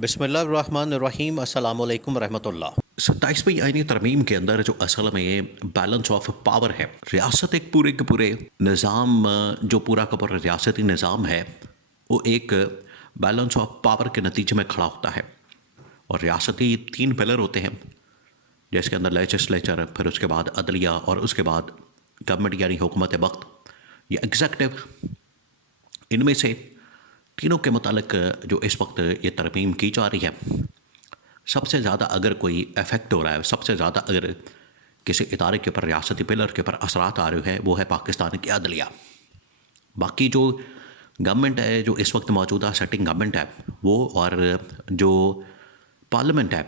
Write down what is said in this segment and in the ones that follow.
بسم اللہ الرحمن الرحیم، السلام علیکم ورحمۃ اللہ۔ 27ویں آئینی ترمیم کے اندر جو اصل میں بیلنس آف پاور ہے، ریاست ایک پورے کے پورے نظام، جو پورا کا پورا ریاستی نظام ہے، وہ ایک بیلنس آف پاور کے نتیجے میں کھڑا ہوتا ہے۔ اور ریاستی 3 پلر ہوتے ہیں، جس کے اندر لیجسلیچر، پھر اس کے بعد عدلیہ، اور اس کے بعد گورنمنٹ یعنی حکومت وقت یا ایگزیکٹو۔ ان میں سے تینوں کے متعلق جو اس وقت یہ ترمیم کی جا رہی ہے، سب سے زیادہ اگر کوئی افیکٹ ہو رہا ہے، سب سے زیادہ اگر کسی ادارے کے اوپر، ریاستی پلر کے اوپر اثرات آ رہے ہیں، وہ ہے پاکستان کی عدلیہ۔ باقی جو گورنمنٹ ہے، جو اس وقت موجودہ سیٹنگ گورنمنٹ ہے، وہ اور جو پارلیمنٹ ہے،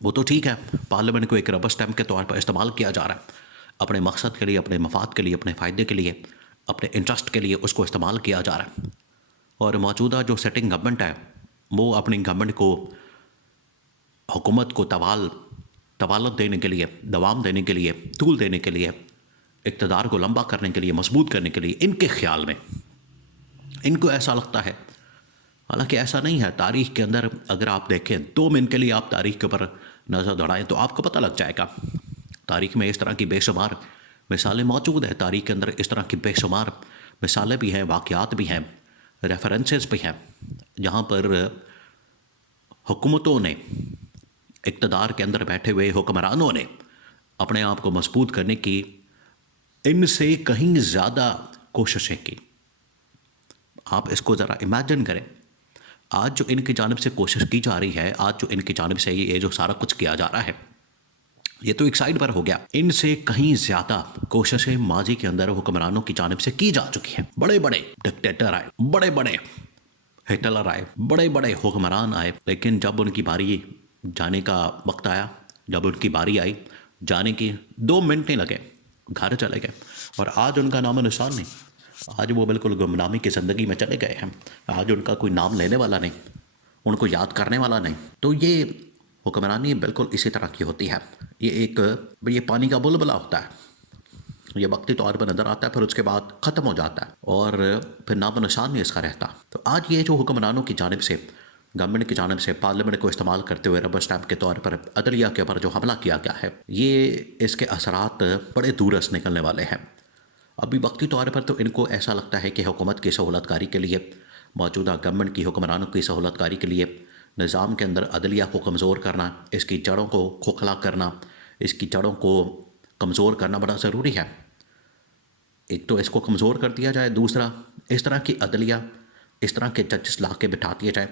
وہ تو ٹھیک ہے، پارلیمنٹ کو ایک ربر اسٹیمپ کے طور پر استعمال کیا جا رہا ہے، اپنے مقصد کے لیے، اپنے مفاد کے لیے، اپنے فائدے کے لیے، اپنے انٹرسٹ کے لیے اس کو استعمال کیا جا رہا ہے۔ اور موجودہ جو سیٹنگ گورنمنٹ ہے، وہ اپنی گورنمنٹ کو، حکومت کو طوالت دینے کے لیے، دوام دینے کے لیے، طول دینے کے لیے، اقتدار کو لمبا کرنے کے لیے، مضبوط کرنے کے لیے، ان کے خیال میں ان کو ایسا لگتا ہے، حالانکہ ایسا نہیں ہے۔ تاریخ کے اندر اگر آپ دیکھیں، 2 منٹ کے لیے آپ تاریخ کے اوپر نظر دوڑائیں تو آپ کو پتہ لگ جائے گا۔ تاریخ میں اس طرح کی بے شمار مثالیں موجود ہیں، تاریخ کے اندر اس طرح کی بے شمار مثالیں بھی ہیں، واقعات بھی ہیں، ریفرنسز بھی ہیں، جہاں پر حکومتوں نے، اقتدار کے اندر بیٹھے ہوئے حکمرانوں نے اپنے آپ کو مضبوط کرنے کی ان سے کہیں زیادہ کوششیں کی۔ آپ اس کو ذرا امیجن کریں، آج جو ان کی جانب سے کوشش کی جا رہی ہے، آج جو ان کی جانب سے یہ جو سارا کچھ کیا جا رہا ہے، یہ تو ایک سائڈ پر ہو گیا۔ ان سے کہیں زیادہ کوششیں ماضی کے اندر حکمرانوں کی جانب سے کی جا چکی ہیں۔ بڑے بڑے ڈکٹیٹر آئے، بڑے بڑے ہٹلر آئے، بڑے بڑے حکمران آئے، لیکن جب ان کی باری جانے کا وقت آیا، جب ان کی باری آئی جانے کی، 2 منٹ نہیں لگے، گھر چلے گئے۔ اور آج ان کا نام و نشان نہیں، آج وہ بالکل گمنامی کی زندگی میں چلے گئے ہیں۔ آج ان کا کوئی نام لینے والا نہیں، ان کو یاد کرنے والا نہیں۔ تو یہ حکمرانی بالکل اسی طرح کی ہوتی ہے۔ یہ پانی کا بلبلہ ہوتا ہے، یہ وقتی طور پر نظر آتا ہے، پھر اس کے بعد ختم ہو جاتا ہے، اور پھر نام و نشان نہیں اس کا رہتا۔ تو آج یہ جو حکمرانوں کی جانب سے، گورنمنٹ کی جانب سے، پارلیمنٹ کو استعمال کرتے ہوئے ربر اسٹیمپ کے طور پر عدلیہ کے اوپر جو حملہ کیا گیا ہے، یہ اس کے اثرات بڑے دورس نکلنے والے ہیں۔ ابھی وقتی طور پر تو ان کو ایسا لگتا ہے کہ حکومت کی سہولت کاری کے لیے، موجودہ گورنمنٹ کی حکمرانوں کی سہولت کاری کے لیے، نظام کے اندر عدلیہ کو کمزور کرنا، اس کی جڑوں کو کھوکھلا کرنا، اس کی جڑوں کو کمزور کرنا بڑا ضروری ہے۔ ایک تو اس کو کمزور کر دیا جائے، دوسرا اس طرح کی عدلیہ، اس طرح کے ججز لا کے بٹھا دیے جائیں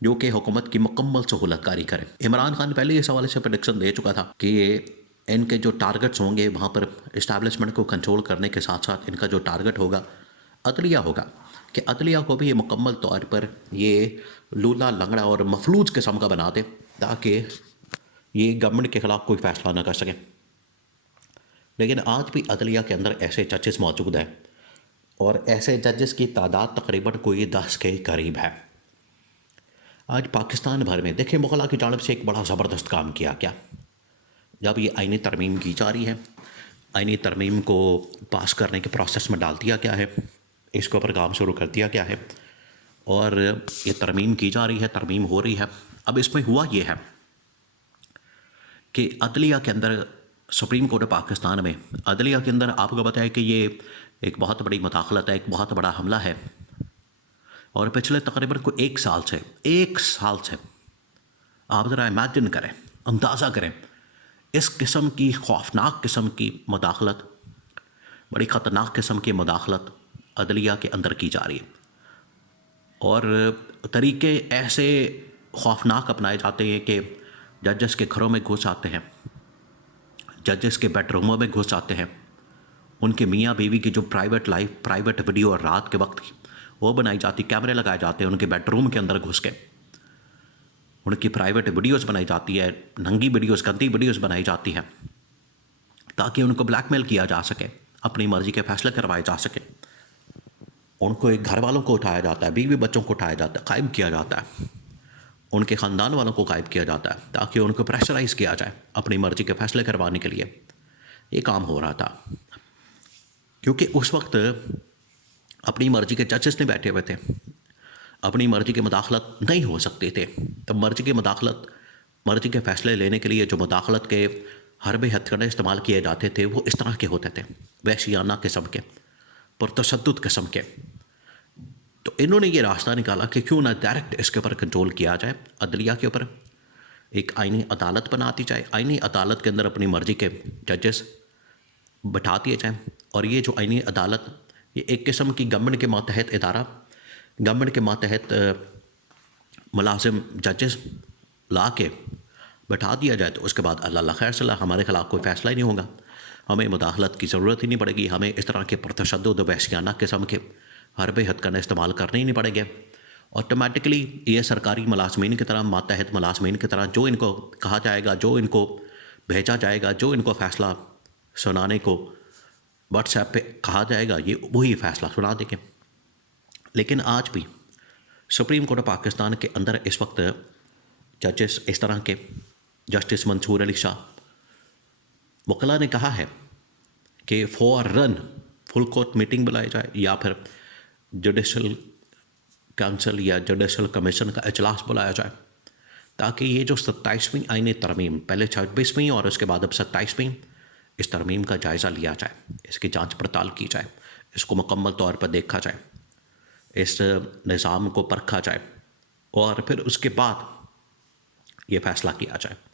جو کہ حکومت کی مکمل سہولت کاری کریں۔ عمران خان پہلے اس حوالے سے پریڈکشن دے چکا تھا کہ ان کے جو ٹارگٹس ہوں گے، وہاں پر اسٹیبلشمنٹ کو کنٹرول کرنے کے ساتھ ساتھ ان کا جو ٹارگٹ ہوگا عدلیہ ہوگا، کہ عدلیہ کو بھی یہ مکمل طور پر یہ لولا لنگڑا اور مفلوج قسم کا بنا دے، تاکہ یہ گورنمنٹ کے خلاف کوئی فیصلہ نہ کر سکیں۔ لیکن آج بھی عدلیہ کے اندر ایسے ججز موجود ہیں، اور ایسے ججز کی تعداد تقریباً کوئی 10 کے قریب ہے۔ آج پاکستان بھر میں دیکھیں، مغلاں کی جانب سے ایک بڑا زبردست کام کیا گیا۔ جب یہ آئینی ترمیم کی جا رہی ہے، آئینی ترمیم کو پاس کرنے کے پروسیس میں ڈال دیا گیا ہے، اس کے اوپر کام شروع کر دیا گیا ہے، اور یہ ترمیم کی جا رہی ہے، ترمیم ہو رہی ہے۔ اب اس میں ہوا یہ ہے کہ عدلیہ کے اندر، سپریم کورٹ پاکستان میں عدلیہ کے اندر آپ کو بتایا کہ یہ ایک بہت بڑی مداخلت ہے، ایک بہت بڑا حملہ ہے، اور پچھلے تقریباً کو ایک سال سے آپ ذرا امیجن کریں، اندازہ کریں، اس قسم کی خوفناک قسم کی مداخلت، بڑی خطرناک قسم کی مداخلت عدلیہ کے اندر کی جا رہی ہے، اور طریقے ایسے خوفناک اپنائے جاتے ہیں کہ ججز کے گھروں میں گھس آتے ہیں، ججز کے بیڈ روموں میں گھس آتے ہیں، ان کے میاں بیوی کی جو پرائیویٹ لائف، پرائیویٹ ویڈیو اور رات کے وقت کی وہ بنائی جاتی، کیمرے لگائے جاتے ہیں ان کے بیڈ روم کے اندر گھس کے، ان کی پرائیویٹ ویڈیوز بنائی جاتی ہے، ننگی ویڈیوز، گندی ویڈیوز بنائی جاتی ہیں، تاکہ ان کو بلیک میل کیا جا سکے، اپنی مرضی کے فیصلے کروائے جا سکے۔ ان کو ایک گھر والوں کو اٹھایا جاتا ہے، بیوی بچوں کو اٹھایا جاتا ہے، قائم کیا جاتا ہے، ان کے خاندان والوں کو غائب کیا جاتا ہے، تاکہ ان کو پریشرائز کیا جائے اپنی مرضی کے فیصلے کروانے کے لیے۔ یہ کام ہو رہا تھا، کیونکہ اس وقت اپنی مرضی کے ججز نہیں بیٹھے ہوئے تھے، اپنی مرضی کی مداخلت نہیں ہو سکتے تھے. تب مرضی کے فیصلے لینے کے لیے جو مداخلت کے حربے ہتھ کنڈے استعمال کیے جاتے تھے وہ اس طرح کے ہوتے تھے، وحشیانہ قسم کے، پرتشدد قسم کے. تو انہوں نے یہ راستہ نکالا کہ کیوں نہ ڈائریکٹ اس کے اوپر کنٹرول کیا جائے، عدلیہ کے اوپر ایک آئینی عدالت بنا دی جائے. آئینی عدالت کے اندر اپنی مرضی کے ججز بٹھا دیے جائیں، اور یہ جو آئینی عدالت یہ ایک قسم کی گورنمنٹ کے ماتحت ادارہ، گورنمنٹ کے ماتحت ملازم ججز لا کے بٹھا دیا جائے، تو اس کے بعد اللہ خیر صلاح، ہمارے خلاف کوئی فیصلہ ہی نہیں ہوگا، ہمیں مداخلت کی ضرورت ہی نہیں پڑے گی، ہمیں اس طرح کے پرتشدد و وحشیانہ قسم کے حربے ہتھ کنڈے استعمال کرنے ہی نہیں پڑیں گے. آٹومیٹکلی یہ سرکاری ملازمین کی طرح، ماتحت ملازمین کی طرح، جو ان کو کہا جائے گا، جو ان کو بھیجا جائے گا، جو ان کو فیصلہ سنانے کو واٹس ایپ پہ کہا جائے گا، یہ وہی فیصلہ سنا دیں گے. لیکن آج بھی سپریم کورٹ آف پاکستان کے اندر اس وقت ججز اس طرح کے، جسٹس منصور علی شاہ وکلا نے کہا ہے کہ فوراً فل کورٹ میٹنگ بلائی جائے، یا پھر جوڈیشل کونسل یا جوڈیشل کمیشن کا اجلاس بلایا جائے، تاکہ یہ جو 27ویں آئینی ترمیم، پہلے 26ویں اور اس کے بعد اب 27ویں، اس ترمیم کا جائزہ لیا جائے، اس کی جانچ پڑتال کی جائے، اس کو مکمل طور پر دیکھا جائے، اس نظام کو پرکھا جائے، اور پھر اس کے بعد یہ فیصلہ کیا جائے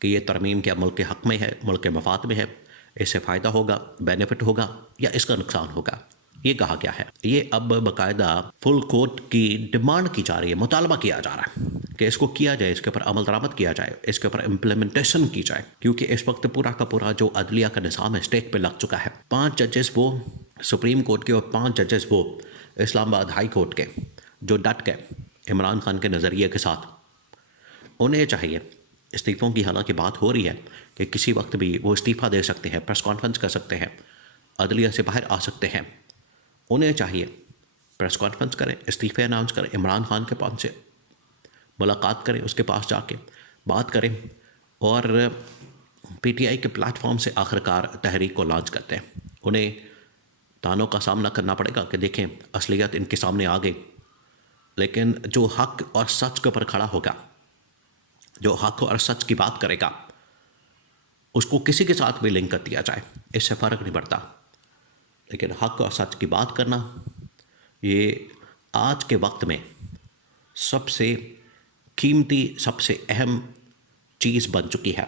کہ یہ ترمیم کیا ملک کے حق میں ہے، ملک کے مفاد میں ہے، اس سے فائدہ ہوگا، بینیفٹ ہوگا، یا اس کا نقصان ہوگا. یہ کہا گیا ہے. یہ اب باقاعدہ فل کورٹ کی ڈیمانڈ کی جا رہی ہے، مطالبہ کیا جا رہا ہے کہ اس کو کیا جائے، اس کے اوپر عمل درآمد کیا جائے، اس کے اوپر امپلیمنٹیشن کی جائے، کیونکہ اس وقت پورا کا پورا جو عدلیہ کا نظام ہے اسٹیک پہ لگ چکا ہے. 5 ججز وہ سپریم کورٹ کے، اور 5 ججز وہ اسلام آباد ہائی کورٹ کے، جو ڈٹ گئے عمران خان کے نظریے کے ساتھ. انہیں چاہیے، استعفوں کی حالانکہ بات ہو رہی ہے کہ کسی وقت بھی وہ استعفیٰ دے سکتے ہیں، پریس کانفرنس کر سکتے ہیں، عدلیہ سے باہر آ سکتے ہیں. انہیں چاہیے پریس کانفرنس کریں، استعفے اناؤنس کریں، عمران خان کے پاس سے ملاقات کریں، اس کے پاس جا کے بات کریں، اور پی ٹی آئی کے پلیٹ فارم سے آخرکار تحریک کو لانچ کرتے ہیں. انہیں تانوں کا سامنا کرنا پڑے گا کہ دیکھیں اصلیت ان کے سامنے آ گئی، لیکن جو حق اور سچ کے اوپر کھڑا ہوگا، جو حق اور سچ کی بات کرے گا، اس کو کسی کے ساتھ بھی لنک کر دیا جائے، اس سے فرق نہیں پڑتا. لیکن حق اور سچ کی بات کرنا یہ آج کے وقت میں سب سے قیمتی، سب سے اہم چیز بن چکی ہے.